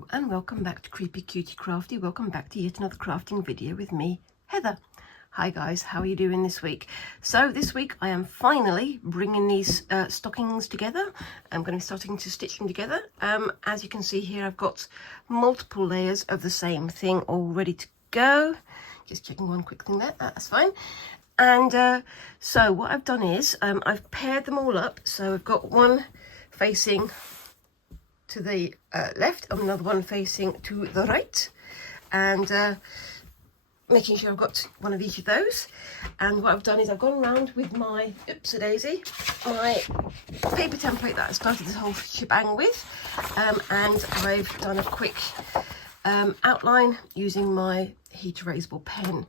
Hello and welcome back to Creepy Cutie Crafty. Welcome back to yet another crafting video with me, Heather. Hi guys, how are you doing this week? So this week I am finally bringing these stockings together. I'm going to be starting to stitch them together. As you can see here, I've got multiple layers of the same thing all ready to go. Just checking one quick thing there, that's fine. And so what I've done is I've paired them all up. So I've got one facing to the left and another one facing to the right, and making sure I've got one of each of those. And what I've done is I've gone around with my oopsie-daisy, my paper template that I started this whole shebang with, and I've done a quick outline using my heat erasable pen.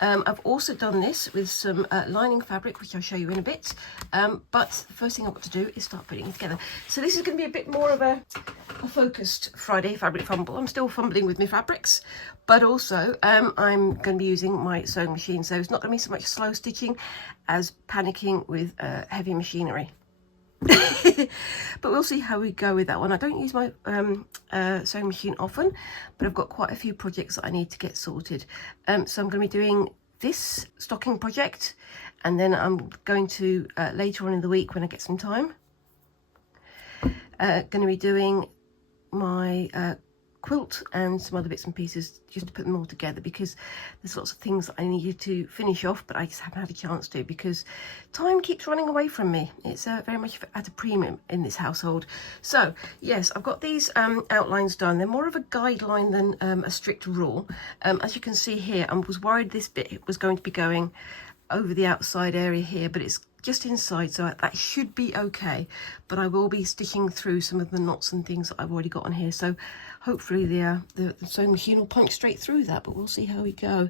I've also done this with some lining fabric, which I'll show you in a bit, but the first thing I've got to do is start putting it together. So this is going to be a bit more of a focused Friday Fabric Fumble. I'm still fumbling with my fabrics, but also I'm going to be using my sewing machine, so it's not going to be so much slow stitching as panicking with heavy machinery. But we'll see how we go with that one. I don't use my sewing machine often, but I've got quite a few projects that I need to get sorted. So I'm going to be doing this stocking project, and then I'm going to later on in the week when I get some time, going to be doing my quilt and some other bits and pieces, just to put them all together, because there's lots of things that I needed to finish off, but I just haven't had a chance to because time keeps running away from me. It's very much at a premium in this household. So yes, I've got these outlines done. They're more of a guideline than a strict rule. As you can see here, I was worried this bit was going to be going over the outside area here, but it's just inside, so that should be okay. But I will be stitching through some of the knots and things that I've already got on here, so hopefully the sewing machine will punch straight through that, but we'll see how we go.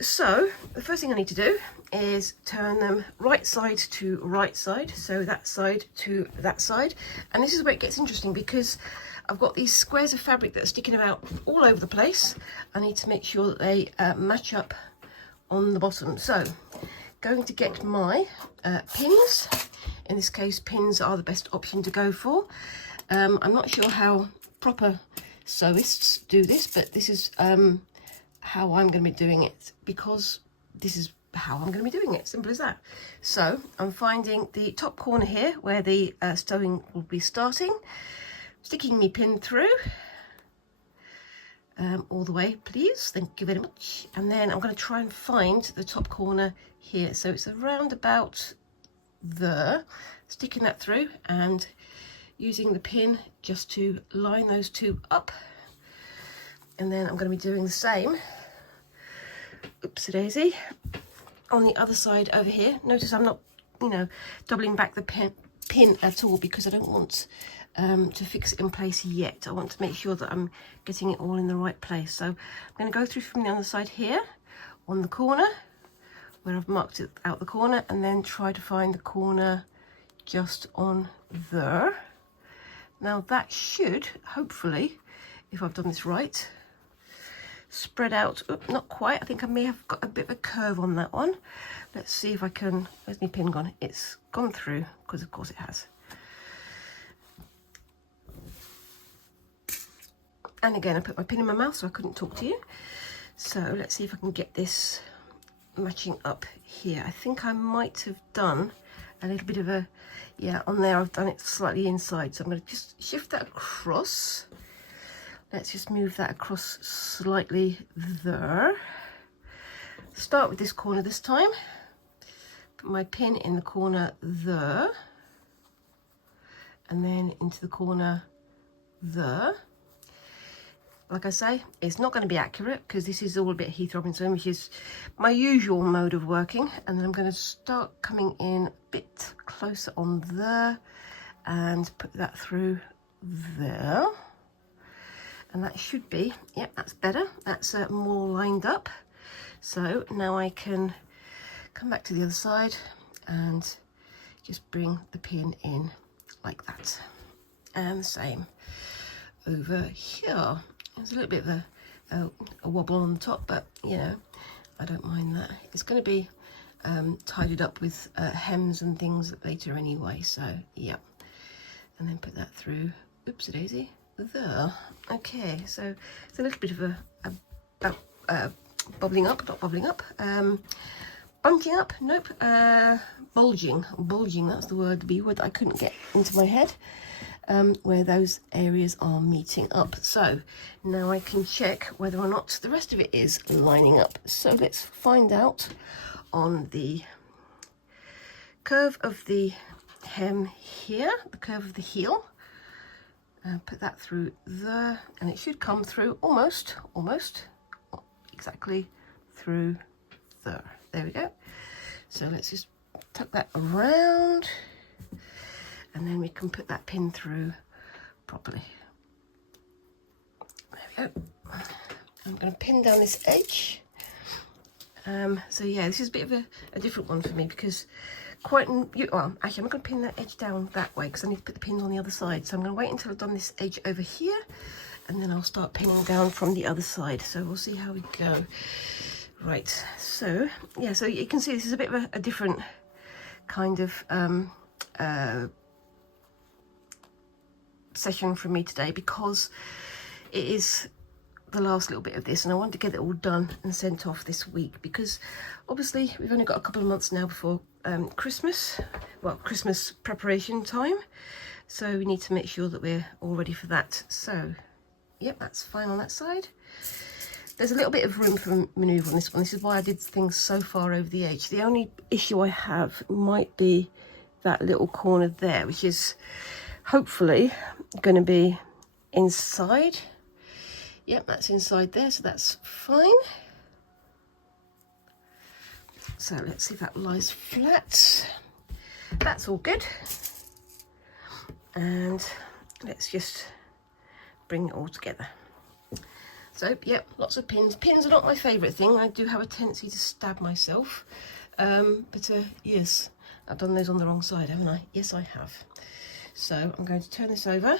So the first thing I need to do is turn them right side to right side, so that side to that side. And this is where it gets interesting, because I've got these squares of fabric that are sticking about all over the place. I need to make sure that they match up on the bottom. So going to get my pins. In this case, pins are the best option to go for. I'm not sure how proper sewists do this, but this is how I'm going to be doing it, because this is how I'm going to be doing it. Simple as that. So I'm finding the top corner here where the sewing will be starting, sticking me pin through all the way, please, thank you very much. And then I'm going to try and find the top corner here, so it's around about there, sticking that through and using the pin just to line those two up. And then I'm going to be doing the same, oopsie daisy, on the other side over here. Notice I'm not, doubling back the pin at all, because I don't want to fix it in place yet. I want to make sure that I'm getting it all in the right place. So I'm going to go through from the other side here on the corner where I've marked it out the corner, and then try to find the corner just on there. Now that should hopefully, if I've done this right, spread out. Not quite, I think I may have got a bit of a curve on that one. Let's see if I can. Where's my pin gone? It's gone through, because of course it has. And again, I put my pin in my mouth so I couldn't talk to you. So let's see if I can get this matching up here. I think I might have done a little bit of a, yeah, on there I've done it slightly inside. So I'm going to just shift that across. Let's just move that across slightly there. Start with this corner this time. Put my pin in the corner there. And then into the corner there. Like I say, it's not going to be accurate because this is all a bit Heath Robinson, which is my usual mode of working. And then I'm going to start coming in a bit closer on there and put that through there. And that should be, yep, that's better. That's more lined up. So now I can come back to the other side and just bring the pin in like that. And the same over here. There's a little bit of a wobble on the top, but I don't mind that. It's going to be tidied up with hems and things later anyway, so yeah. And then put that through, oopsie daisy, there. Okay, so it's a little bit of a bubbling up, not bubbling up, bunching up, nope, bulging, that's the word, the B word I couldn't get into my head, where those areas are meeting up. So now I can check whether or not the rest of it is lining up. So let's find out on the curve of the hem here, the curve of the heel. Put that through there, and it should come through almost exactly through there. There we go. So let's just tuck that around, and then we can put that pin through properly. There we go. I'm going to pin down this edge. So yeah, this is a bit of a different one for me because well, actually I'm going to pin that edge down that way because I need to put the pins on the other side. So I'm going to wait until I've done this edge over here, and then I'll start pinning down from the other side. So we'll see how we go. Right, so yeah, so you can see this is a bit of a different kind of session for me today because it is the last little bit of this, and I want to get it all done and sent off this week because obviously we've only got a couple of months now before Christmas, well, Christmas preparation time, so we need to make sure that we're all ready for that. So yep, that's fine on that side. There's a little bit of room for manoeuvre on this one. This is why I did things so far over the edge. The only issue I have might be that little corner there, which is hopefully going to be inside. Yep, that's inside there, so that's fine. So let's see if that lies flat. That's all good. And let's just bring it all together. So, yep, lots of pins. Pins are not my favourite thing. I do have a tendency to stab myself. But yes, I've done those on the wrong side, haven't I? Yes, I have. So I'm going to turn this over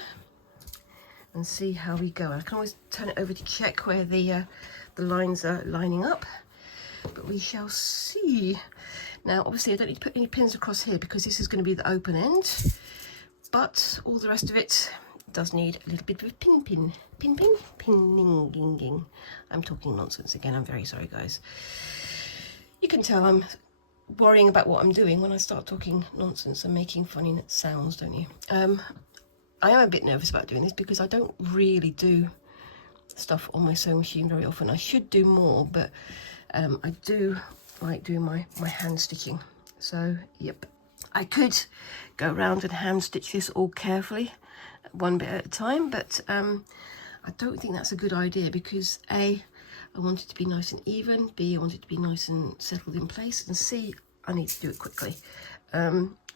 and see how we go. I can always turn it over to check where the lines are lining up, but we shall see. Now, obviously, I don't need to put any pins across here because this is going to be the open end, but all the rest of it does need a little bit of a pinning. I'm talking nonsense again. I'm very sorry, guys. You can tell I'm worrying about what I'm doing when I start talking nonsense and making funny sounds, don't you? I am a bit nervous about doing this because I don't really do stuff on my sewing machine very often. I should do more, but I do like doing my hand stitching. So, yep. I could go around and hand stitch this all carefully, one bit at a time, but I don't think that's a good idea because A, I want it to be nice and even, B, I want it to be nice and settled in place, and C, I need to do it quickly,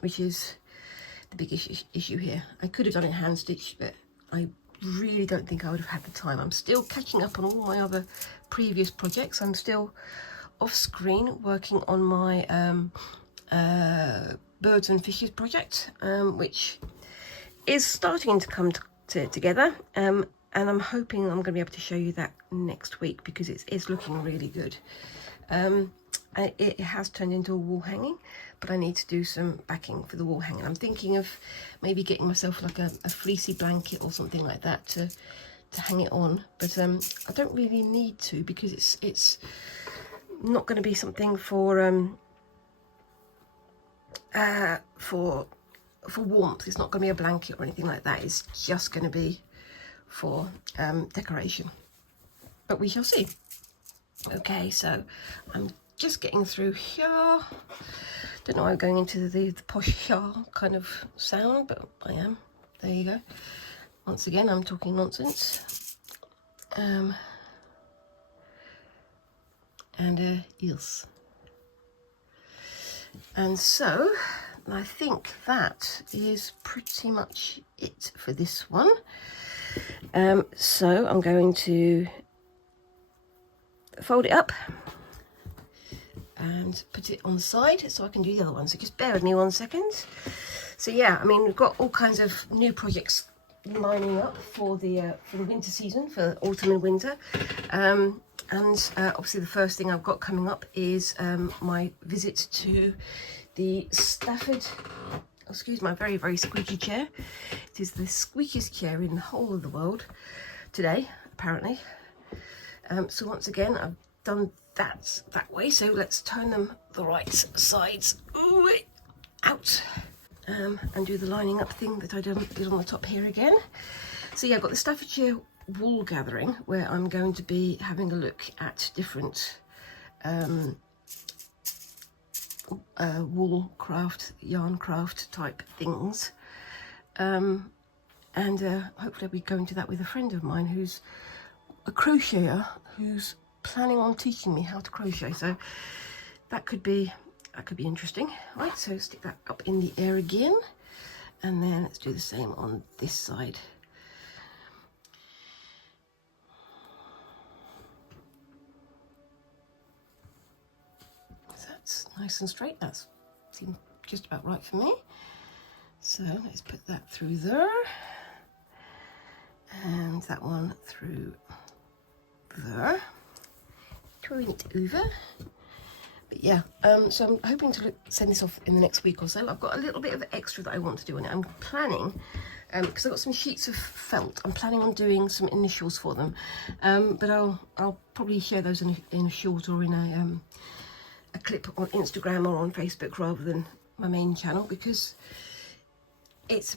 which is the big issue here. I could have done it hand stitch, but I really don't think I would have had the time. I'm still catching up on all my other previous projects. I'm still off screen working on my birds and fishes project, which is starting to come together, and I'm hoping I'm going to be able to show you that next week because it's looking really good. It has turned into a wall hanging, but I need to do some backing for the wall hanging. I'm thinking of maybe getting myself like a fleecy blanket or something like that to hang it on, but I don't really need to because it's not going to be something for warmth. It's not going to be a blanket or anything like that. It's just going to be for decoration, but we shall see. Okay, so I'm just getting through here. Don't know why I'm going into the posh here kind of sound, but I am. There you go. Once again, I'm talking nonsense. Yes. And so I think that is pretty much it for this one. So I'm going to fold it up and put it on the side so I can do the other one. So just bear with me 1 second. So yeah, I mean, we've got all kinds of new projects lining up for the winter season, for autumn and winter. And obviously the first thing I've got coming up is my visit to the Stafford excuse my very, very squeaky chair. It is the squeakiest chair in the whole of the world today, apparently. So once again, I've done that way, so let's turn them the right sides out, and do the lining up thing that I did on the top here again. So yeah, I've got the Staffordshire wool gathering where I'm going to be having a look at different wool craft, yarn craft type things, and hopefully I'll be going to that with a friend of mine who's a crocheter who's planning on teaching me how to crochet, so that could be interesting. Right, so stick that up in the air again, and then let's do the same on this side. So that's nice and straight. That seems just about right for me. So let's put that through there, and that one through there. Turn it over. But yeah, so I'm hoping to send this off in the next week or so. I've got a little bit of extra that I want to do on it. I'm planning, because I've got some sheets of felt, I'm planning on doing some initials for them, but I'll probably share those in a short or in a clip on Instagram or on Facebook rather than my main channel, because it's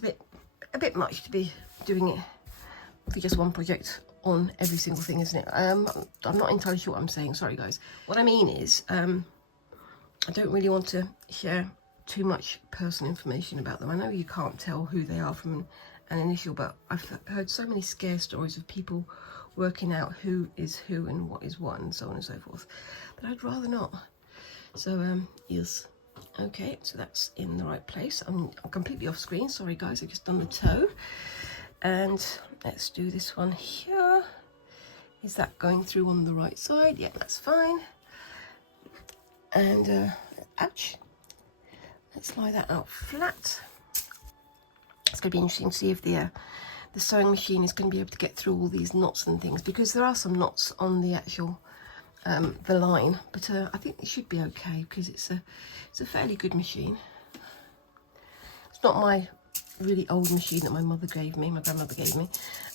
a bit much to be doing it for just one project on every single thing, isn't it? I'm not entirely sure what I'm saying, sorry guys. What I mean is, I don't really want to share too much personal information about them. I know you can't tell who they are from an initial, but I've heard so many scare stories of people working out who is who and what is what and so on and so forth, but I'd rather not. So yes, okay, so that's in the right place. I'm completely off screen, sorry guys, I've just done the toe. And let's do this one here. Is that going through on the right side? Yeah, that's fine. And ouch, let's lie that out flat. It's going to be interesting to see if the sewing machine is going to be able to get through all these knots and things, because there are some knots on the actual the line, but I think it should be okay, because it's a fairly good machine. It's not my really old machine that my grandmother gave me.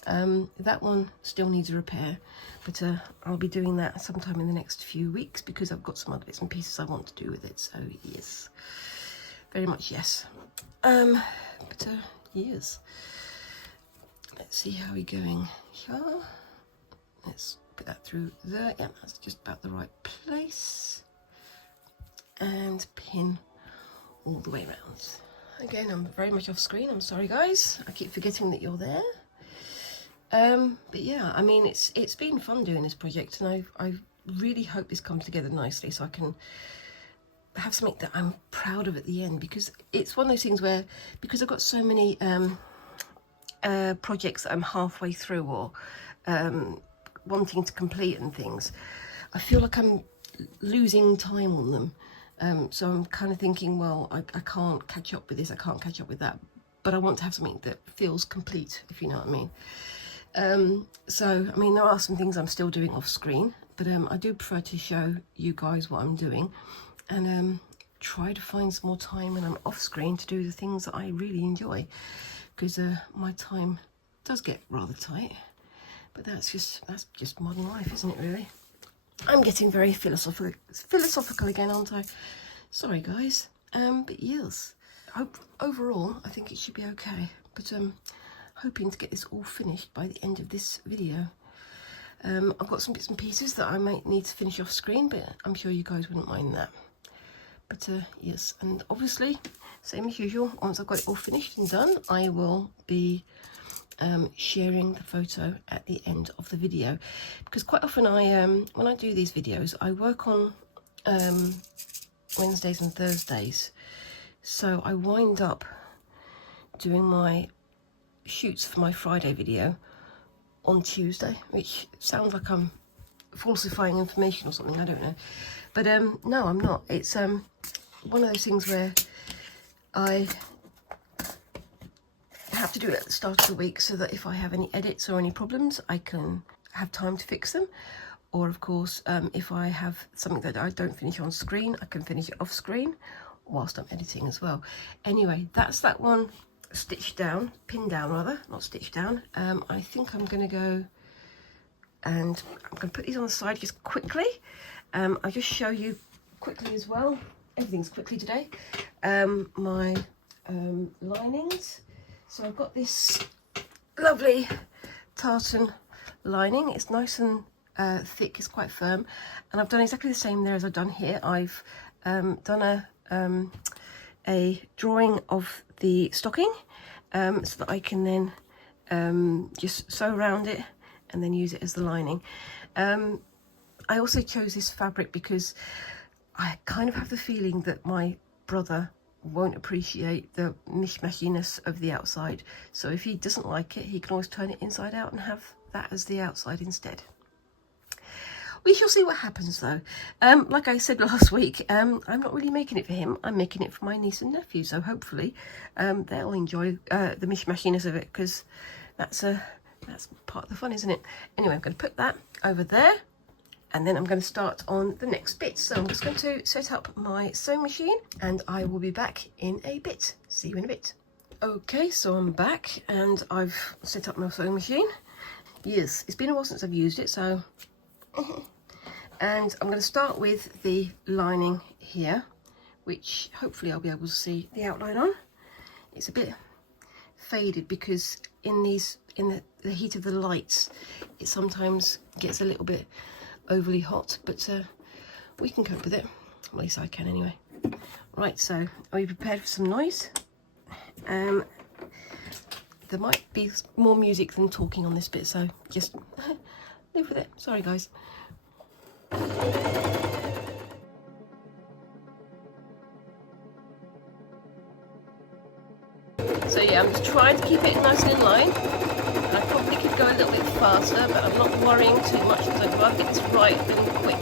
That one still needs a repair, but I'll be doing that sometime in the next few weeks, because I've got some other bits and pieces I want to do with it. So yes, very much yes. But yes, let's see how we're going here. Let's put that through there. Yeah, that's just about the right place, and pin all the way around. Again, I'm very much off screen, I'm sorry guys, I keep forgetting that you're there. But yeah, I mean, it's been fun doing this project, and I really hope this comes together nicely so I can have something that I'm proud of at the end, because it's one of those things where, because I've got so many projects that I'm halfway through or wanting to complete and things, I feel like I'm losing time on them. So I'm kind of thinking, well, I can't catch up with this, I can't catch up with that, but I want to have something that feels complete, if you know what I mean. So, I mean, there are some things I'm still doing off screen, but I do prefer to show you guys what I'm doing, and try to find some more time when I'm off screen to do the things that I really enjoy, because my time does get rather tight, but that's just modern life, isn't it, really? I'm getting very philosophical again, aren't I? Sorry guys, but yes, overall I think it should be okay, but hoping to get this all finished by the end of this video. I've got some bits and pieces that I might need to finish off screen, but I'm sure you guys wouldn't mind that. But yes, and obviously, same as usual, once I've got it all finished and done, I will be sharing the photo at the end of the video, because quite often when I do these videos, I work on Wednesdays and Thursdays, so I wind up doing my shoots for my Friday video on Tuesday, which sounds like I'm falsifying information or something, I don't know, but no, I'm not. It's one of those things where I have to do it at the start of the week, so that if I have any edits or any problems, I can have time to fix them. Or of course, if I have something that I don't finish on screen, I can finish it off screen. whilst I'm editing as well. Anyway, that's that one stitched down, pinned down rather, not stitched down. I think I'm going to go and I'm going to put these on the side just quickly. I'll just show you quickly as well. Everything's quickly today. My linings. So I've got this lovely tartan lining. It's nice and thick, it's quite firm, and I've done exactly the same there as I've done here. I've done a drawing of the stocking so that I can then just sew around it and then use it as the lining. I also chose this fabric because I kind of have the feeling that my brother won't appreciate the mishmashiness of the outside, so if he doesn't like it, he can always turn it inside out and have that as the outside instead. We shall see what happens though. Like I said last week, I'm not really making it for him, I'm making it for my niece and nephew, so hopefully they'll enjoy the mishmashiness of it, because that's part of the fun, isn't it? Anyway, I'm going to put that over there, and then I'm going to start on the next bit. So I'm just going to set up my sewing machine and I will be back in a bit. See you in a bit. Okay, so I'm back and I've set up my sewing machine. Yes, it's been a while since I've used it, so and I'm going to start with the lining here, which hopefully I'll be able to see the outline on. It's a bit faded because in the heat of the lights it sometimes gets a little bit overly hot, but we can cope with it. At least I can anyway. Right, so are you prepared for some noise? There might be more music than talking on this bit, so just live with it. Sorry guys. So yeah, I'm just trying to keep it nice and in line. I probably could go a little bit faster, but I'm not worrying too much because I'd rather get this right than quick.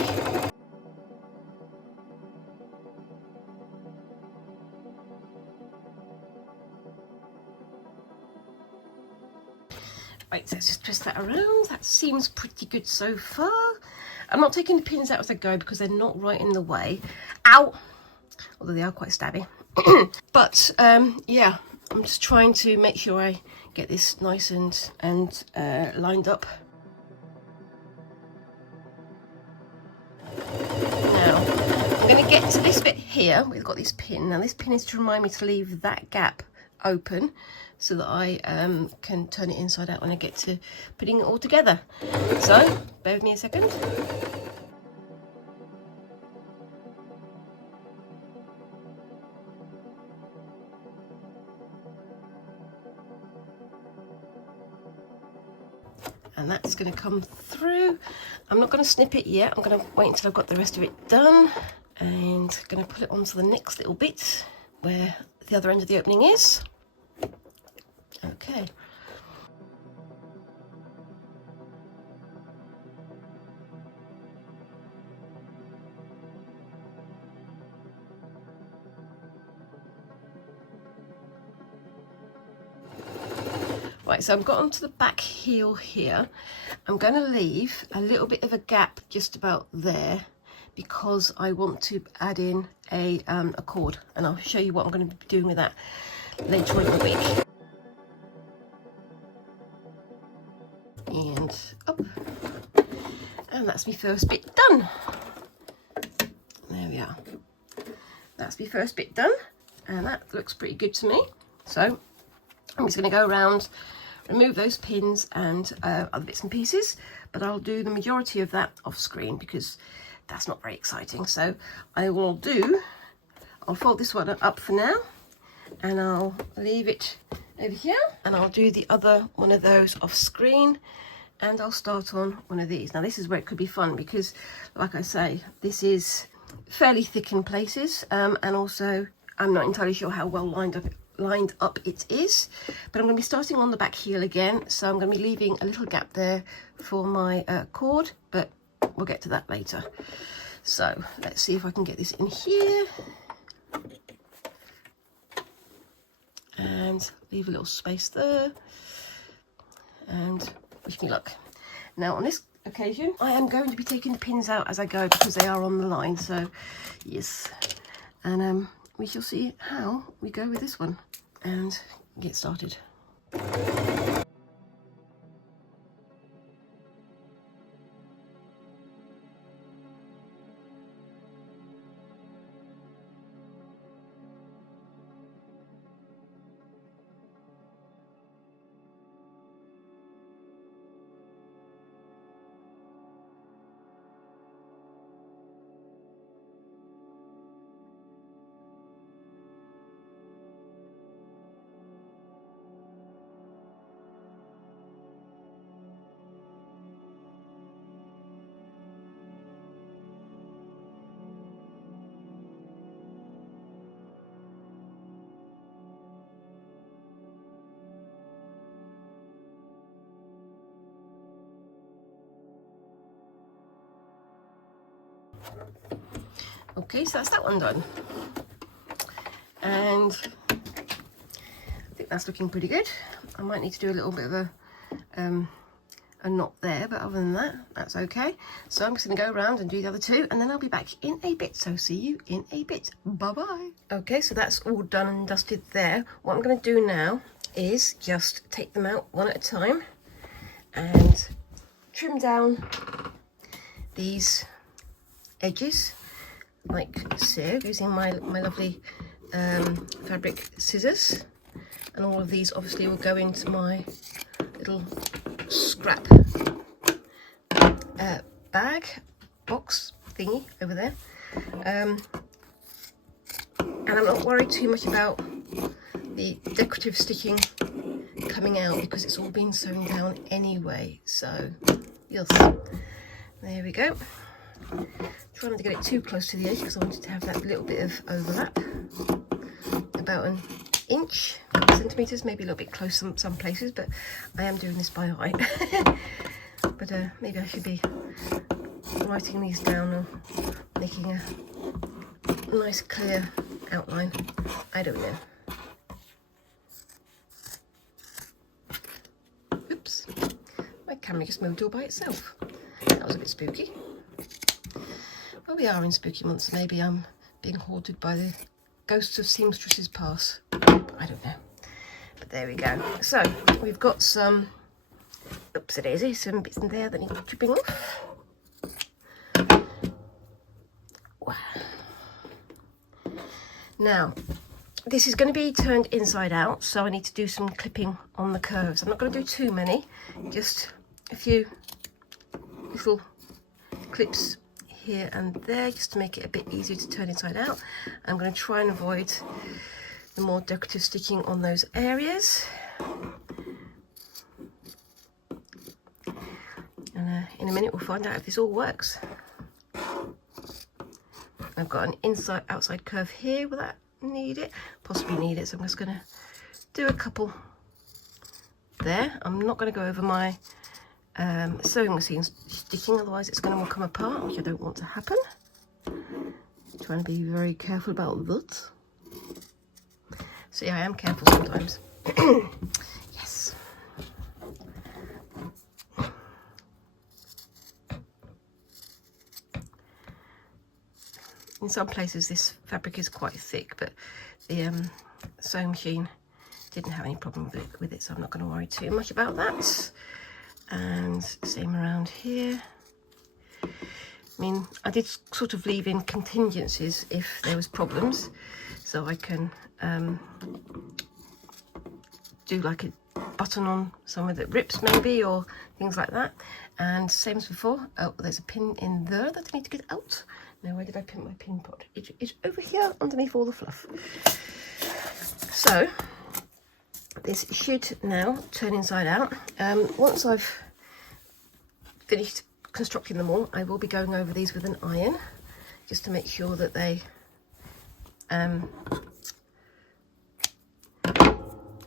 Right, so let's just twist that around. That seems pretty good so far. I'm not taking the pins out as I go because they're not right in the way. Ow! Although they are quite stabby. But yeah, I'm just trying to make sure I get this nice and lined up. Now, I'm going to get to this bit here. We've got this pin. Now, this pin is to remind me to leave that gap open so that I can turn it inside out when I get to putting it all together. So, bear with me a second. And that's going to come through. I'm not going to snip it yet. I'm going to wait until I've got the rest of it done, and going to put it onto the next little bit where the other end of the opening is. Okay. Right, so I've got onto the back heel here. I'm going to leave a little bit of a gap just about there because I want to add in a cord, and I'll show you what I'm going to be doing with that later on in the week. And up, and that's my first bit done. There we are. That's my first bit done, and that looks pretty good to me. So I'm just going to go around, remove those pins and other bits and pieces, but I'll do the majority of that off screen because that's not very exciting. So I'll fold this one up for now, and I'll leave it over here, and I'll do the other one of those off screen, and I'll start on one of these. Now this is where it could be fun because, like I say, this is fairly thick in places, and also I'm not entirely sure how well lined up it is, but I'm going to be starting on the back heel again, so I'm going to be leaving a little gap there for my cord, but we'll get to that later. So let's see if I can get this in here and leave a little space there, and wish me luck. Now on this occasion I am going to be taking the pins out as I go because they are on the line, so yes, and we shall see how we go with this one and get started. Okay, so that's that one done, and I think that's looking pretty good. I might need to do a little bit of a knot there, but other than that, that's okay. So I'm just going to go around and do the other two, and then I'll be back in a bit. So see you in a bit. Bye bye. Okay, so that's all done and dusted there. What I'm going to do now is just take them out one at a time and trim down these edges like so, using my lovely fabric scissors, and all of these obviously will go into my little scrap bag box thingy over there, and I'm not worried too much about the decorative stitching coming out because it's all been sewn down anyway. So yes, there we go. Trying not to get it too close to the edge because I wanted to have that little bit of overlap, about an inch, a couple of centimetres, maybe a little bit close some places, but I am doing this by eye. But maybe I should be writing these down or making a nice clear outline. I don't know. Oops, my camera just moved all by itself. That was a bit spooky. Well, we are in spooky months, so maybe I'm being haunted by the ghosts of seamstresses past. I don't know. But there we go. So we've got some, oops it is, some bits in there that need tripping off. Wow. Now, this is going to be turned inside out, so I need to do some clipping on the curves. I'm not going to do too many, just a few little clips here and there, just to make it a bit easier to turn inside out. I'm going to try and avoid the more decorative stitching on those areas. And in a minute we'll find out if this all works. I've got an inside outside curve here. Will that need it? Possibly need it, so I'm just going to do a couple there. I'm not going to go over my sewing machine stitching, otherwise it's going to all come apart, which I don't want to happen. Trying to be very careful about that. See, I am careful sometimes. Yes. In some places this fabric is quite thick, but the sewing machine didn't have any problem with it, so I'm not going to worry too much about that. And same around here. I mean, I did sort of leave in contingencies if there was problems, so I can do like a button on somewhere that rips maybe, or things like that. And same as before. Oh, there's a pin in there that I need to get out. Now, where did I pin my pin pot? It's over here underneath all the fluff. So this should now turn inside out. Once I've finished constructing them all, I will be going over these with an iron just to make sure that they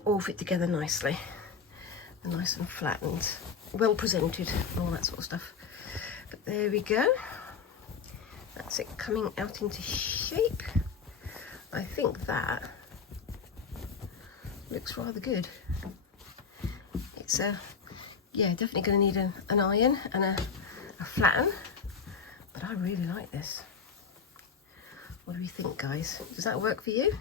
all fit together nicely and nice and flat and well presented and all that sort of stuff. But there we go. That's it coming out into shape. I think that looks rather good. It's yeah, definitely going to need an iron and a flatten, but I really like this. What do you think, guys? Does that work for you?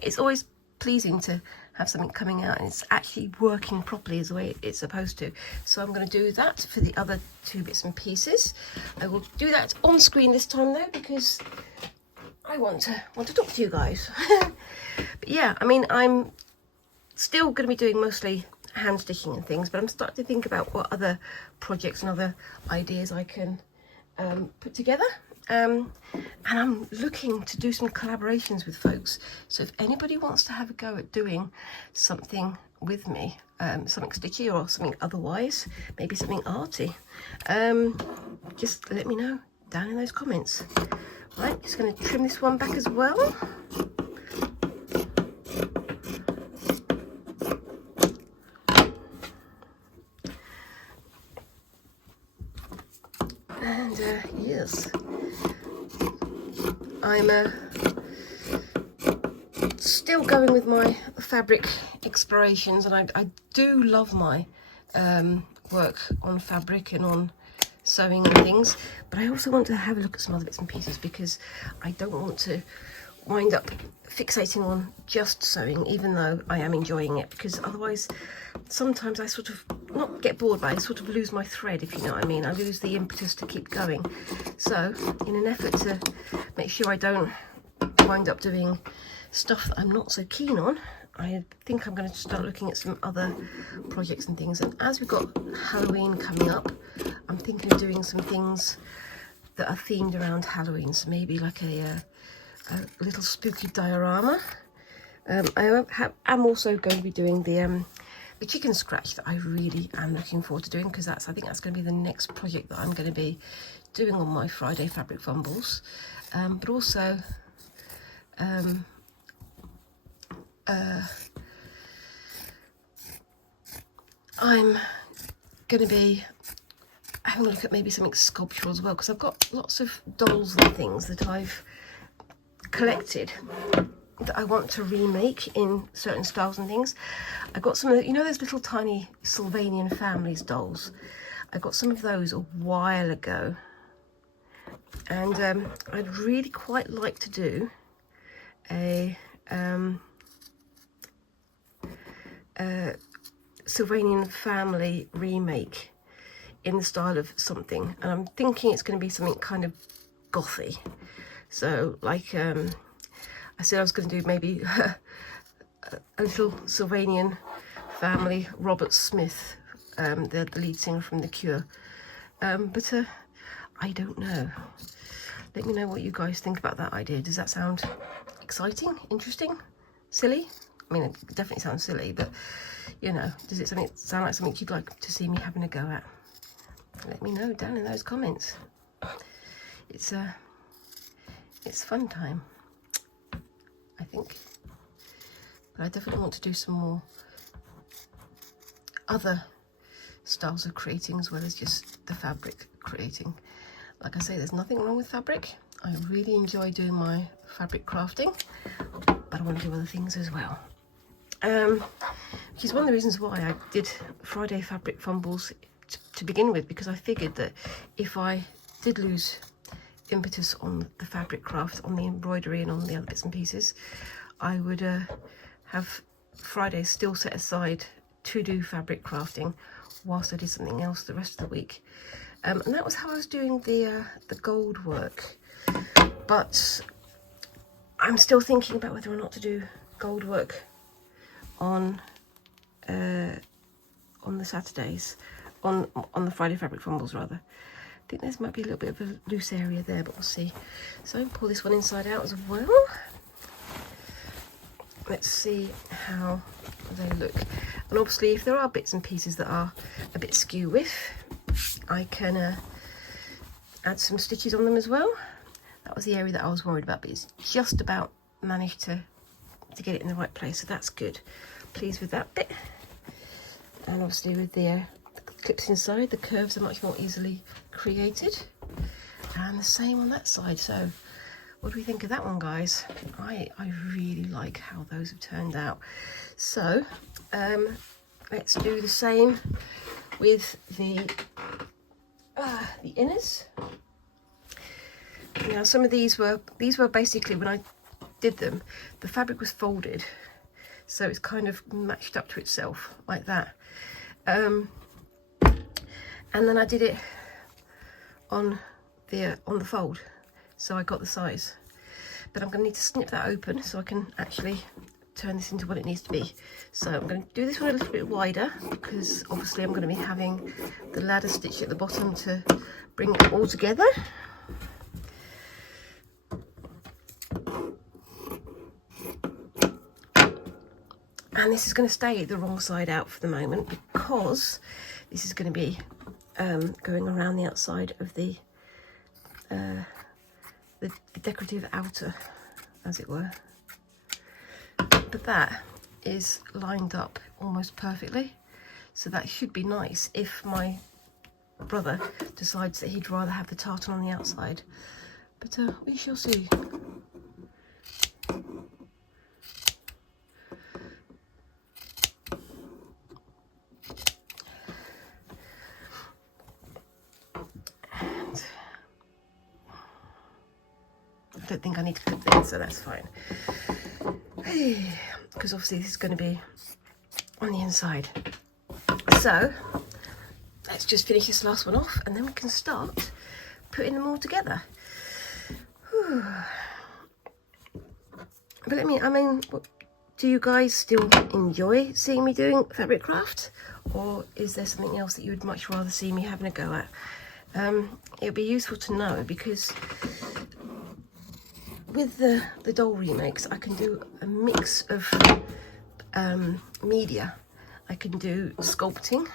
It's always pleasing to have something coming out and it's actually working properly as the way it's supposed to. So I'm going to do that for the other 2 bits and pieces. I will do that on screen this time though, because I want to talk to you guys. But yeah, I mean, I'm still going to be doing mostly hand stitching and things, but I'm starting to think about what other projects and other ideas I can put together. And I'm looking to do some collaborations with folks. So if anybody wants to have a go at doing something with me, something stitchy or something otherwise, maybe something arty, just let me know down in those comments. Right, just going to trim this one back as well. And yes, I'm still going with my fabric explorations, and I do love my work on fabric and on sewing and things, but I also want to have a look at some other bits and pieces, because I don't want to wind up fixating on just sewing, even though I am enjoying it, because otherwise sometimes I sort of not get bored, but I sort of lose my thread, if you know what I mean. I lose the impetus to keep going. So in an effort to make sure I don't wind up doing stuff that I'm not so keen on, I think I'm going to start looking at some other projects and things. And as we've got Halloween coming up, I'm thinking of doing some things that are themed around Halloween. So maybe like a little spooky diorama. I'm also going to be doing the chicken scratch that I really am looking forward to doing, because I think that's going to be the next project that I'm going to be doing on my Friday Fabric Fumbles. But also I'm going to be having a look at maybe something sculptural as well, because I've got lots of dolls and things that I've collected that I want to remake in certain styles and things. I got some of, you know, those little tiny Sylvanian Families dolls. I got some of those a while ago, and I'd really quite like to do a Sylvanian Family remake in the style of something, and I'm thinking it's going to be something kind of gothy. So like I said, I was going to do maybe a little Sylvanian Family, Robert Smith, the lead singer from The Cure. But I don't know. Let me know what you guys think about that idea. Does that sound exciting, interesting, silly? I mean, it definitely sounds silly, but you know, does it sound like something you'd like to see me having a go at? Let me know down in those comments. It's fun time, I think. But I definitely want to do some more other styles of creating as well as just the fabric creating. Like I say, there's nothing wrong with fabric. I really enjoy doing my fabric crafting, but I want to do other things as well. Which is one of the reasons why I did Friday Fabric Fumbles to begin with, because I figured that if I did lose impetus on the fabric craft, on the embroidery and on the other bits and pieces, I would have Fridays still set aside to do fabric crafting whilst I did something else the rest of the week. And that was how I was doing the gold work. But I'm still thinking about whether or not to do gold work on the Saturdays, on the Friday Fabric Fumbles rather. I think there might be a little bit of a loose area there, but we'll see. So pull this one inside out as well. Let's see how they look. And obviously, if there are bits and pieces that are a bit skew with, I can add some stitches on them as well. That was the area that I was worried about, but it's just about managed to get it in the right place, so that's good. Pleased with that bit. And obviously with the clips inside, the curves are much more easily created. And the same on that side. So what do we think of that one, guys? I really like how those have turned out. So let's do the same with the inners. Now some of these were basically, when I did them, the fabric was folded, so it's kind of matched up to itself like that. And then I did it on the fold, so I got the size. But I'm going to need to snip that open so I can actually turn this into what it needs to be. So I'm going to do this one a little bit wider, because obviously I'm going to be having the ladder stitch at the bottom to bring it all together. And this is going to stay the wrong side out for the moment, because this is going to be going around the outside of the decorative outer, as it were. But that is lined up almost perfectly, so that should be nice if my brother decides that he'd rather have the tartan on the outside. But we shall see. I don't think I need to clip this, so that's fine. Because obviously this is going to be on the inside. So let's just finish this last one off, and then we can start putting them all together. Whew. But I mean, do you guys still enjoy seeing me doing fabric craft, or is there something else that you would much rather see me having a go at? It would be useful to know, because with the doll remakes, I can do a mix of media. I can do sculpting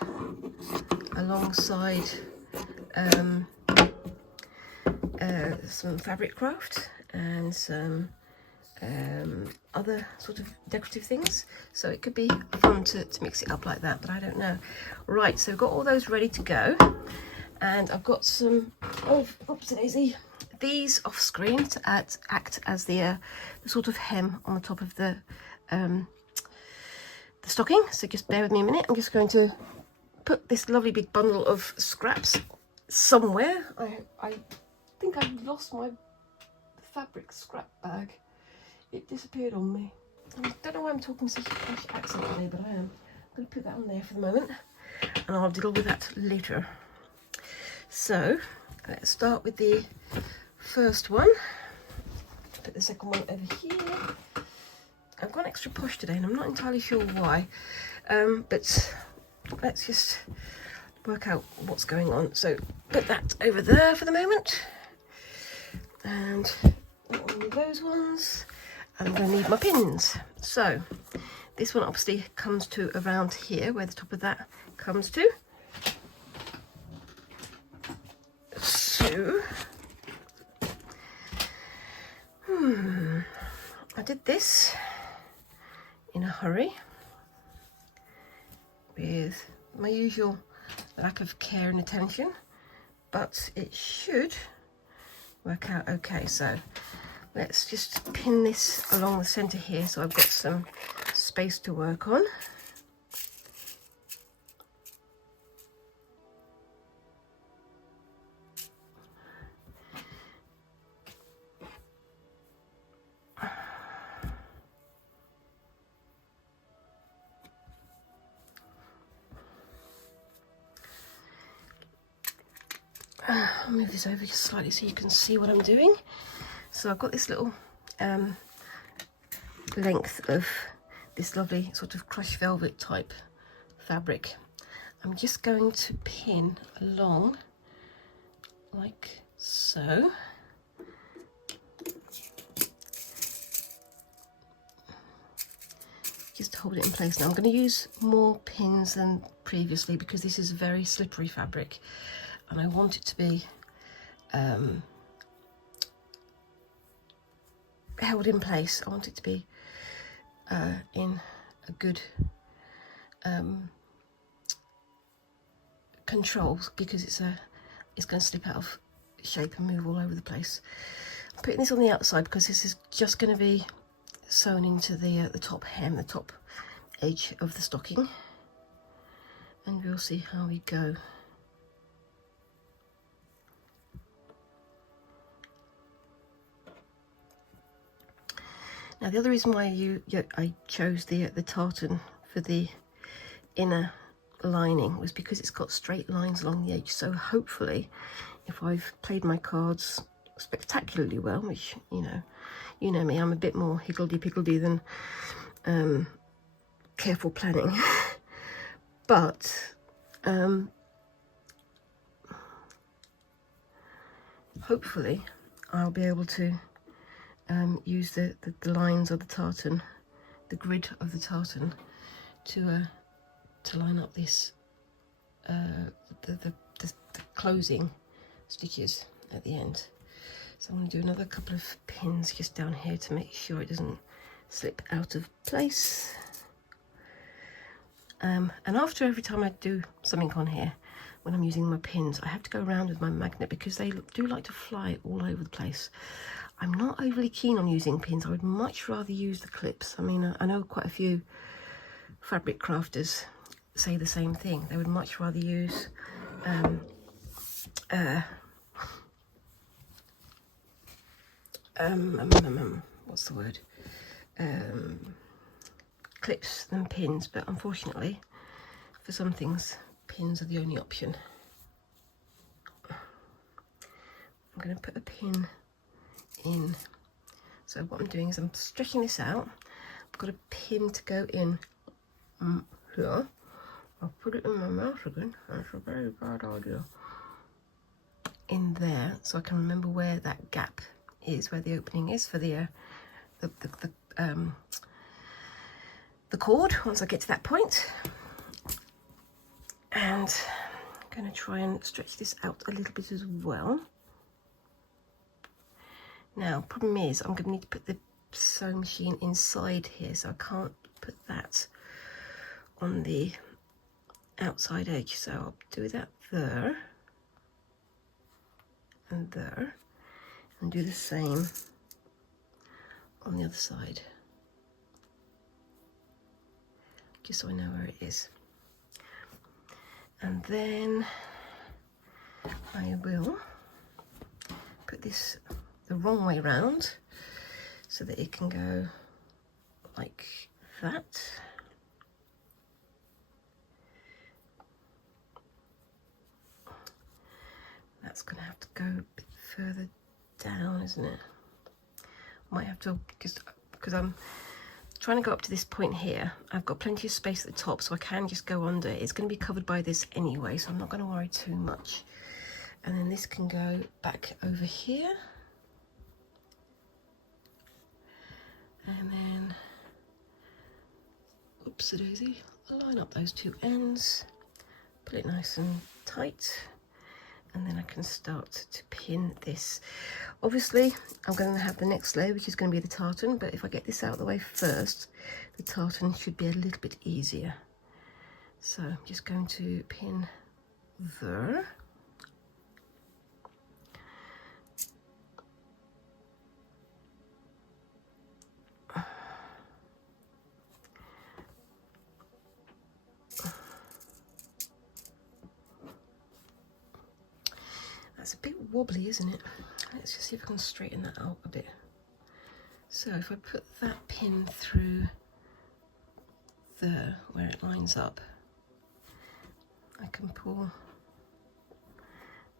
alongside some fabric craft and some other sort of decorative things. So it could be fun to mix it up like that, but I don't know. Right, so I've got all those ready to go, and I've got some of, oops daisy, these off screen to act as the sort of hem on the top of the stocking. So just bear with me a minute. I'm just going to put this lovely big bundle of scraps somewhere. I think I've lost my fabric scrap bag. It disappeared on me. I don't know why I'm talking such a posh accent today, but I am. I'm going to put that on there for the moment, and I'll deal with that later. So let's start with the first one. Put the second one over here. I've gone extra posh today, and I'm not entirely sure why, but let's just work out what's going on. So put that over there for the moment, and one of those ones, and I'm going to need my pins. So this one obviously comes to around here, where the top of that comes to. So I did this in a hurry with my usual lack of care and attention, but it should work out okay. So let's just pin this along the center here, so I've got some space to work on. I'll move this over just slightly so you can see what I'm doing. So I've got this little length of this lovely sort of crushed velvet type fabric. I'm just going to pin along like so. Just to hold it in place. Now I'm going to use more pins than previously, because this is a very slippery fabric, and I want it to be held in place. I want it to be in a good control, because it's going to slip out of shape and move all over the place. I'm putting this on the outside because this is just going to be sewn into the top hem, the top edge of the stocking, and we'll see how we go. Now the other reason why I chose the tartan for the inner lining was because it's got straight lines along the edge. So hopefully, if I've played my cards spectacularly well, which you know me, I'm a bit more higgledy-piggledy than careful planning, but hopefully I'll be able to use the lines of the tartan, the grid of the tartan, to line up this the closing stitches at the end. So I'm going to do another couple of pins just down here to make sure it doesn't slip out of place. And after every time I do something on here, when I'm using my pins, I have to go around with my magnet because they do like to fly all over the place. I'm not overly keen on using pins. I would much rather use the clips. I mean, I know quite a few fabric crafters say the same thing. They would much rather use what's the word? Clips than pins, but unfortunately, for some things, pins are the only option. I'm going to put a pin in. So what I'm doing is I'm stretching this out. I've got a pin to go in here. I'll put it in my mouth again. That's a very bad idea. In there, so I can remember where that gap is, where the opening is for the cord. Once I get to that point, and I'm going to try and stretch this out a little bit as well. Now, problem is, I'm going to need to put the sewing machine inside here, so I can't put that on the outside edge. So I'll do that there and there, and do the same on the other side, just so I know where it is. And then I will put this the wrong way round so that it can go like that. That's going to have to go a bit further down, isn't it? Might have to, because I'm trying to go up to this point here. I've got plenty of space at the top, so I can just go under. It's going to be covered by this anyway, so I'm not going to worry too much. And then this can go back over here. And then, oopsie-daisy, line up those two ends, put it nice and tight, and then I can start to pin this. Obviously, I'm going to have the next layer, which is going to be the tartan, but if I get this out of the way first, the tartan should be a little bit easier. So I'm just going to pin there. That's a bit wobbly, isn't it? Let's just see if I can straighten that out a bit. So if I put that pin through there where it lines up, I can pull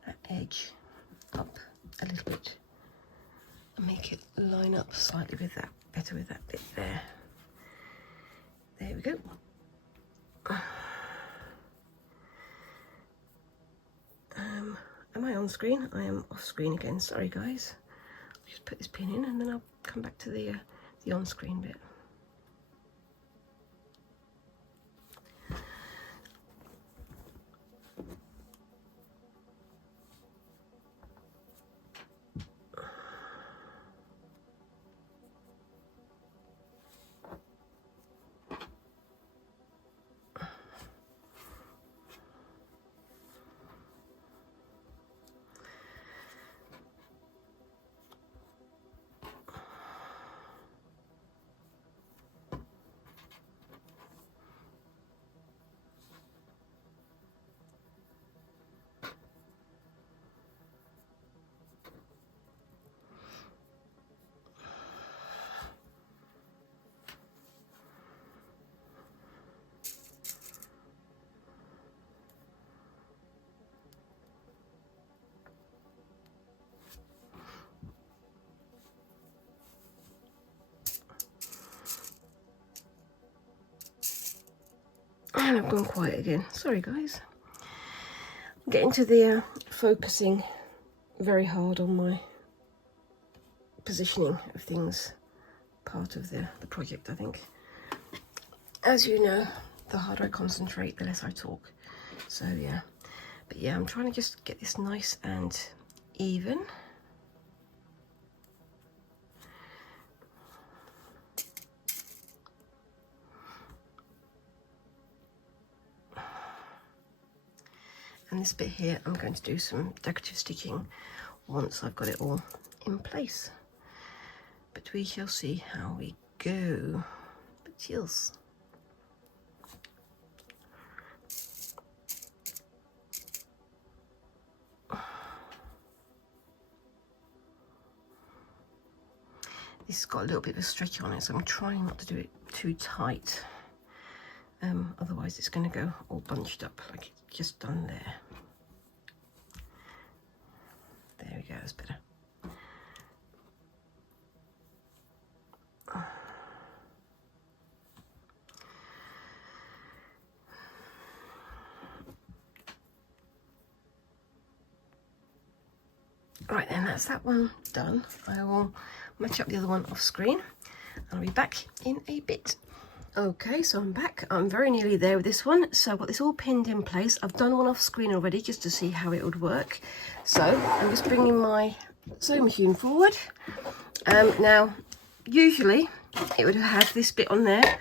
that edge up a little bit and make it line up slightly with that, better with that bit there. There we go. Am I on screen? I am off screen again, sorry guys. I'll just put this pin in and then I'll come back to the on screen bit. And I've gone quiet again. Sorry, guys. I'm getting to the focusing very hard on my positioning of things, part of the project, I think. As you know, the harder I concentrate, the less I talk. So yeah, but yeah, I'm trying to just get this nice and even. And this bit here, I'm going to do some decorative stitching once I've got it all in place. But we shall see how we go. But cheers. This has got a little bit of a stretch on it, so I'm trying not to do it too tight. Otherwise it's going to go all bunched up like it's just done there. There we go, that's better. Right then, that's that one done. I will match up the other one off screen. I'll be back in a bit. Okay, so I'm back. I'm very nearly there with this one. So I've got this all pinned in place. I've done one off screen already just to see how it would work. So I'm just bringing my sewing machine forward. Now, usually it would have had this bit on there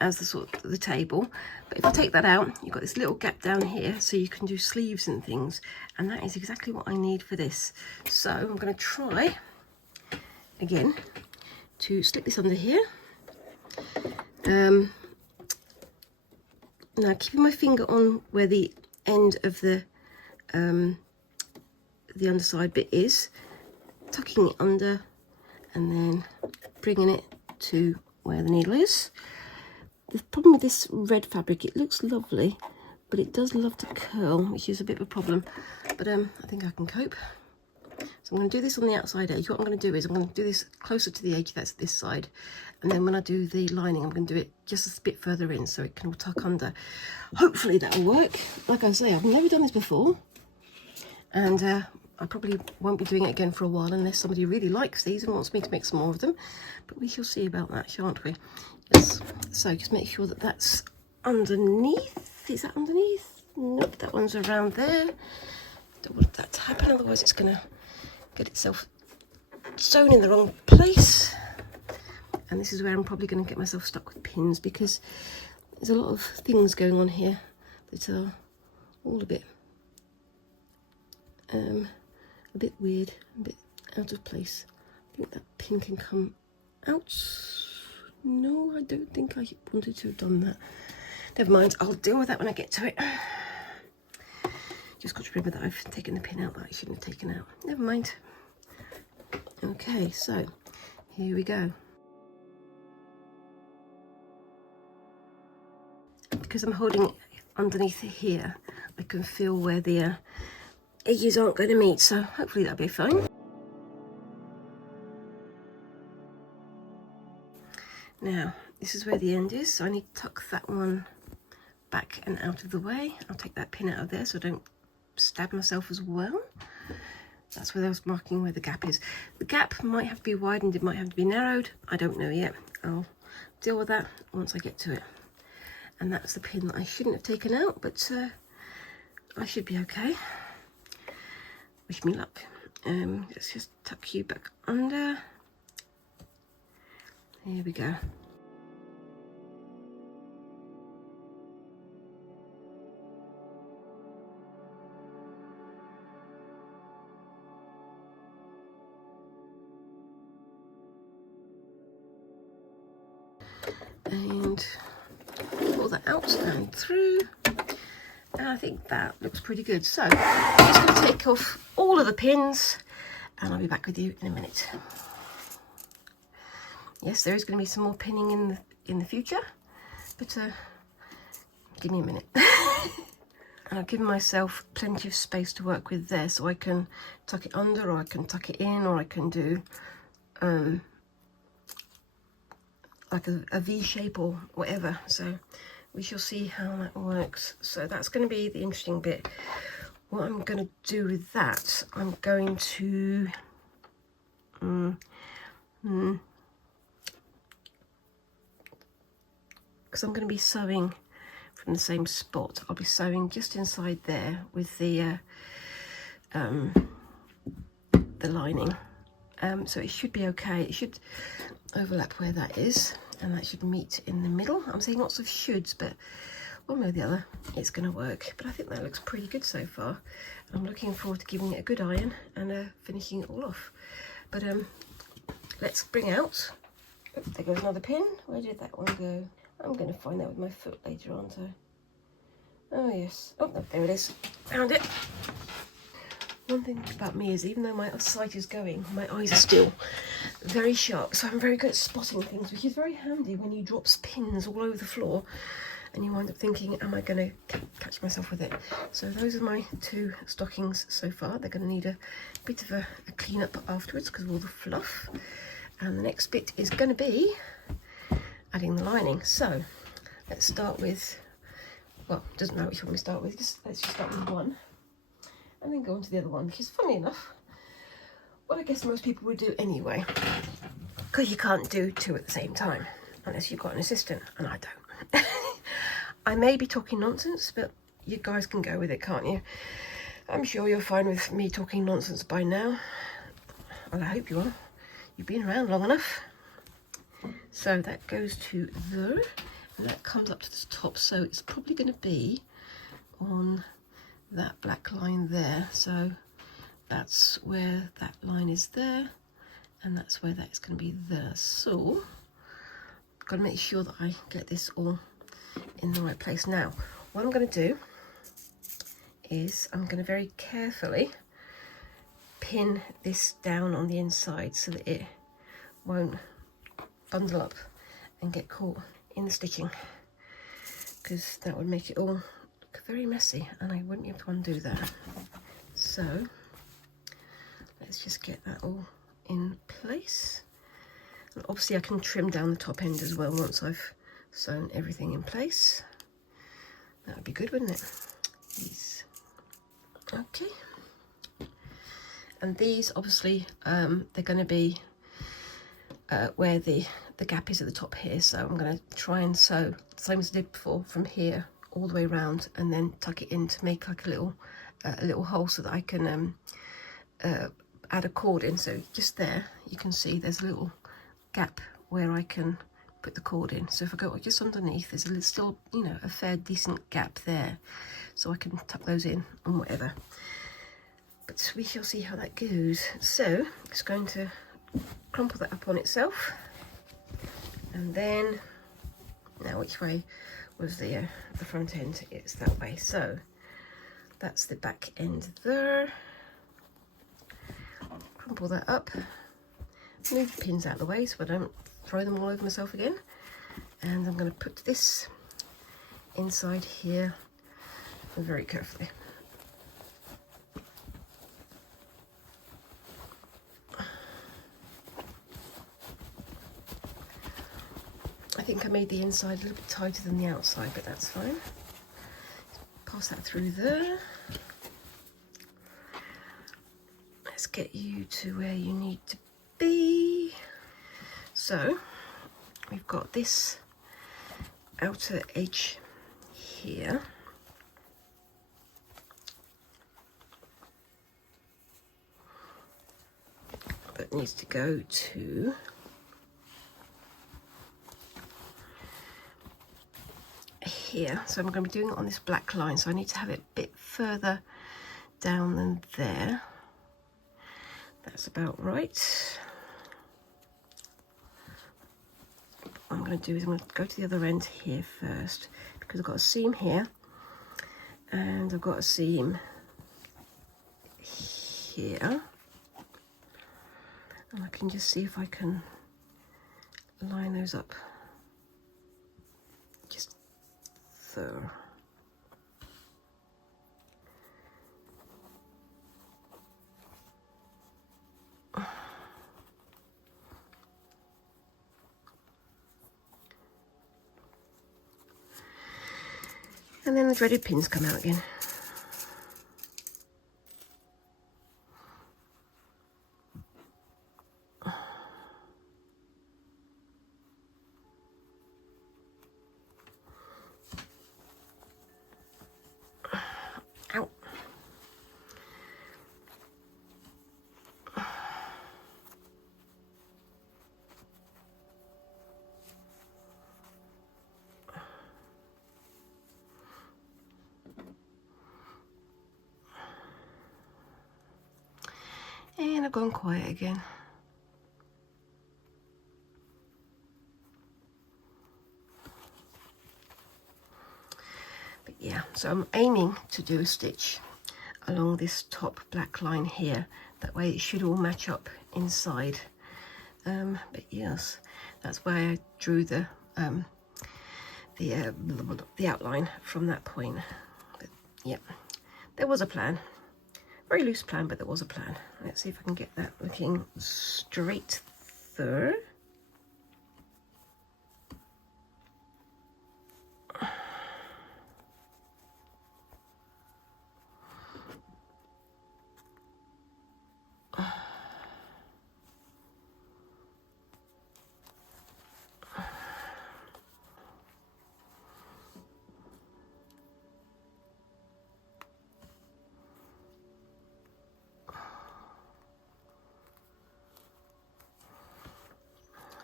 as the sort of the table. But if I take that out, you've got this little gap down here so you can do sleeves and things. And that is exactly what I need for this. So I'm going to try again to slip this under here. Now keeping my finger on where the end of the underside bit is, tucking it under and then bringing it to where the needle is. The problem with this red fabric, it looks lovely, but it does love to curl, which is a bit of a problem, but I think I can cope. So I'm going to do this on the outside edge. What I'm going to do is I'm going to do this closer to the edge, that's this side, and then when I do the lining, I'm going to do it just a bit further in so it can all tuck under. Hopefully that'll work. Like I say, I've never done this before, and I probably won't be doing it again for a while unless somebody really likes these and wants me to make some more of them, but we shall see about that, shan't we? Yes. So just make sure that that's underneath. Is that underneath? Nope, that one's around there. Don't want that to happen, otherwise it's going to get itself sewn in the wrong place. And this is where I'm probably going to get myself stuck with pins, because there's a lot of things going on here that are all a bit weird, a bit out of place. I think that pin can come out. No, I don't think I wanted to have done that. Never mind, I'll deal with that when I get to it. Just got to remember that I've taken the pin out that I shouldn't have taken out. Never mind. Okay, so here we go. Because I'm holding it underneath here, I can feel where the edges aren't going to meet, so hopefully that'll be fine. Now, this is where the end is, so I need to tuck that one back and out of the way. I'll take that pin out of there so I don't stab myself as well. That's where I was marking where the gap is. The gap might have to be widened, it might have to be narrowed. I don't know yet. I'll deal with that once I get to it. And that's the pin that I shouldn't have taken out, but I should be okay. Wish me luck. Let's just tuck you back under. Here we go. And pull that out and through. And I think that looks pretty good. So I'm just going to take off all of the pins and I'll be back with you in a minute. Yes, there is going to be some more pinning in the future, but give me a minute. And I've given myself plenty of space to work with there, so I can tuck it under, or I can tuck it in, or I can do like a V shape or whatever. So we shall see how that works. So that's going to be the interesting bit. What I'm going to do with that, I'm going to because I'm going to be sewing from the same spot. I'll be sewing just inside there with the lining. So it should be okay. It should overlap where that is, and that should meet in the middle. I'm saying lots of shoulds, but one way or the other, it's going to work. But I think that looks pretty good so far. I'm looking forward to giving it a good iron and finishing it all off. But let's bring out, oh, there goes another pin. Where did that one go? I'm going to find that with my foot later on. So, oh yes, oh no, there it is, found it. One thing about me is, even though my sight is going, my eyes are still very sharp, so I'm very good at spotting things, which is very handy when you drop pins all over the floor and you wind up thinking, am I going to catch myself with it? So those are my 2 stockings so far. They're going to need a bit of a clean up afterwards because of all the fluff. And the next bit is going to be adding the lining. So let's start with, well, it doesn't matter which one we start with, let's just start with one and then go on to the other one, because funny enough, what I guess most people would do anyway, because you can't do 2 at the same time unless you've got an assistant, and I don't. I may be talking nonsense, but you guys can go with it, can't you? I'm sure you're fine with me talking nonsense by now. Well, I hope you are. You've been around long enough. So that goes to there, and that comes up to the top, so it's probably going to be on that black line there. So that's where that line is there, and that's where that's going to be there. So I've got to make sure that I get this all in the right place. Now what I'm going to do is I'm going to very carefully pin this down on the inside so that it won't bundle up and get caught in the stitching, because that would make it all look very messy and I wouldn't be able to undo that. So let's just get that all in place, and obviously I can trim down the top end as well once I've sewn everything in place. That would be good, wouldn't it? Yes. Okay, and these obviously they're going to be where the gap is at the top here, so I'm going to try and sew same as I did before, from here all the way around, and then tuck it in to make like a little hole so that I can add a cord in. So just there you can see there's a little gap where I can put the cord in. So if I go just underneath, there's still, you know, a fair decent gap there, so I can tuck those in and whatever. But we shall see how that goes. So it's going to crumple that up on itself, and then, now which way was the front end? It's that way. So that's the back end there. Crumple that up, move the pins out of the way so I don't throw them all over myself again, and I'm going to put this inside here very carefully. I think I made the inside a little bit tighter than the outside, but that's fine. Pass that through there. Let's get you to where you need to be. So we've got this outer edge here. That needs to go to here. So I'm going to be doing it on this black line, so I need to have it a bit further down than there. That's about right. What I'm going to do is I'm going to go to the other end here first, because I've got a seam here and I've got a seam here, and I can just see if I can line those up just there. And then the dreaded pins come out again. Ow. And I've gone quiet again. But yeah, so I'm aiming to do a stitch along this top black line here. That way it should all match up inside. But yes, that's why I drew the outline from that point. But yeah, there was a plan. Very loose plan, but there was a plan. Let's see if I can get that looking straight through.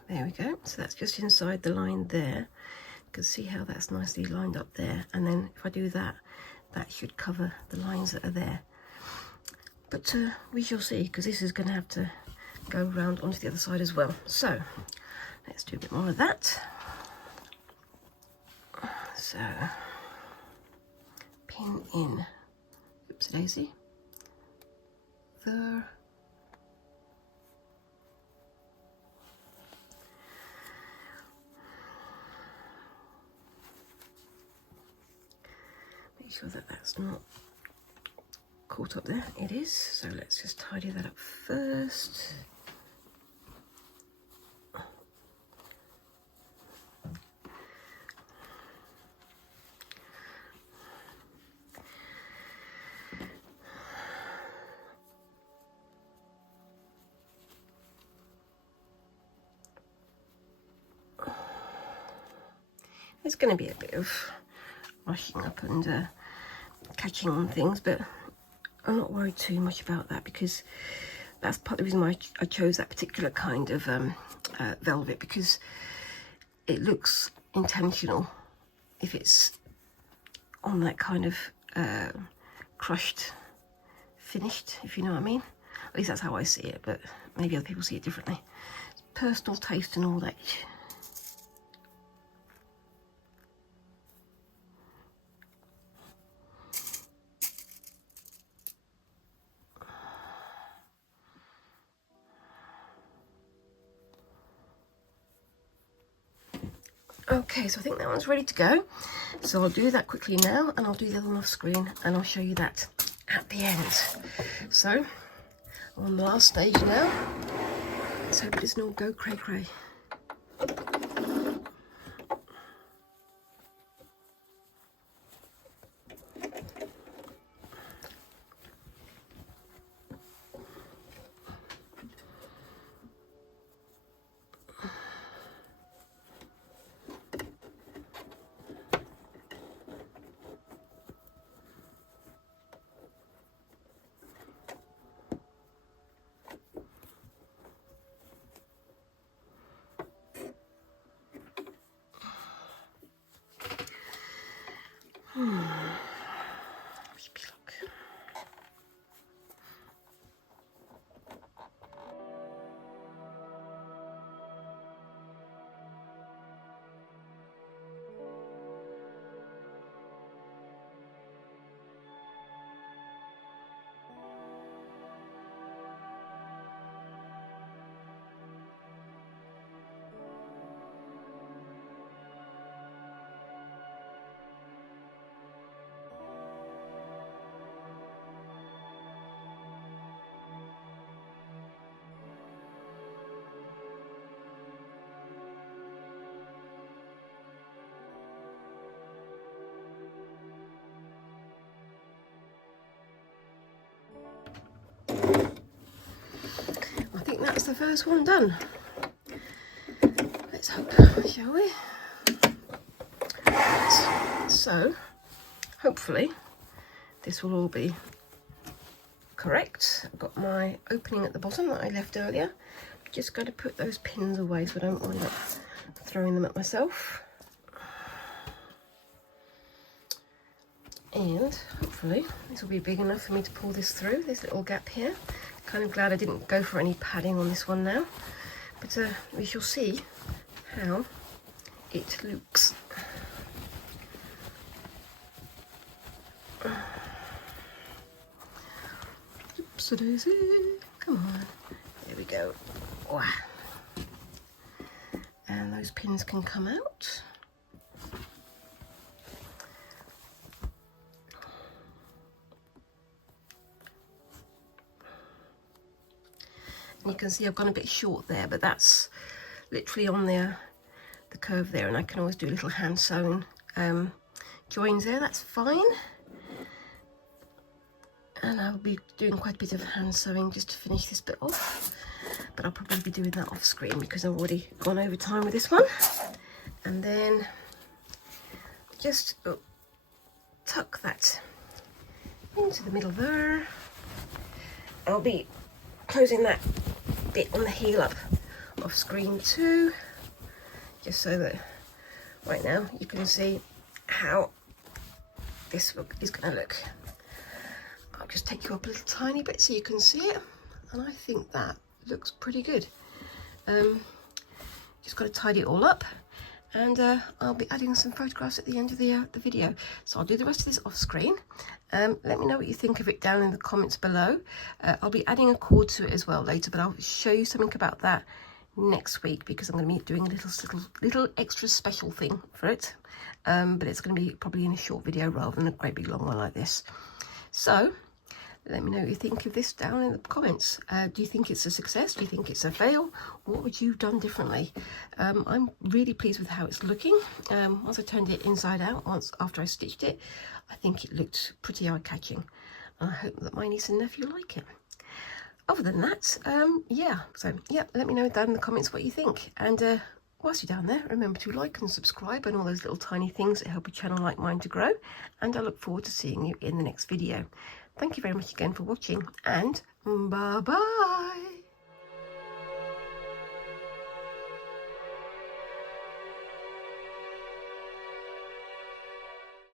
There we go. So that's just inside the line there. You can see how that's nicely lined up there. And then if I do that, that should cover the lines that are there. But we shall see, because this is going to have to go round onto the other side as well. So let's do a bit more of that. So pin in, oops daisy, there. Make sure that that's not caught up there. It is. So let's just tidy that up first. There's going to be a bit of rushing up and catching on things, but I'm not worried too much about that, because that's part of the reason why I chose that particular kind of velvet, because it looks intentional if it's on that kind of crushed finished, if you know what I mean. At least that's how I see it, but maybe other people see it differently. It's personal taste and all that. Okay, so I think that one's ready to go. So I'll do that quickly now, and I'll do the other one off screen, and I'll show you that at the end. So, I'm on the last stage now. Let's hope it doesn't all go cray-cray. I think that's the first one done. Let's hope, shall we? Right. So, hopefully, this will all be correct. I've got my opening at the bottom that I left earlier. Just got to put those pins away so I don't wind up throwing them at myself. And hopefully this will be big enough for me to pull this through, this little gap here. Kind of glad I didn't go for any padding on this one now. But we shall see how it looks. Oopsie-daisy, come on, there we go. Wow. And those pins can come out. And you can see I've gone a bit short there, but that's literally on the curve there, and I can always do little hand sewn joins there, that's fine. And I'll be doing quite a bit of hand sewing just to finish this bit off, but I'll probably be doing that off screen because I've already gone over time with this one. And then just tuck that into the middle there. I'll be closing that bit on the heel up off screen too, just so that right now you can see how this look is going to look. I'll just take you up a little tiny bit so you can see it, and I think that looks pretty good. Just got to tidy it all up, and I'll be adding some photographs at the end of the video. So I'll do the rest of this off screen. Let me know what you think of it down in the comments below. I'll be adding a cord to it as well later, but I'll show you something about that next week because I'm going to be doing a little extra special thing for it. But it's going to be probably in a short video rather than a great big long one like this. So let me know what you think of this down in the comments. Do you think it's a success? Do you think it's a fail? What would you have done differently? I'm really pleased with how it's looking. Once I turned it inside out, after I stitched it, I think it looked pretty eye-catching. I hope that my niece and nephew like it. Other than that, yeah, let me know down in the comments what you think. And whilst you're down there, remember to like and subscribe and all those little tiny things that help a channel like mine to grow. And I look forward to seeing you in the next video. Thank you very much again for watching, and bye-bye.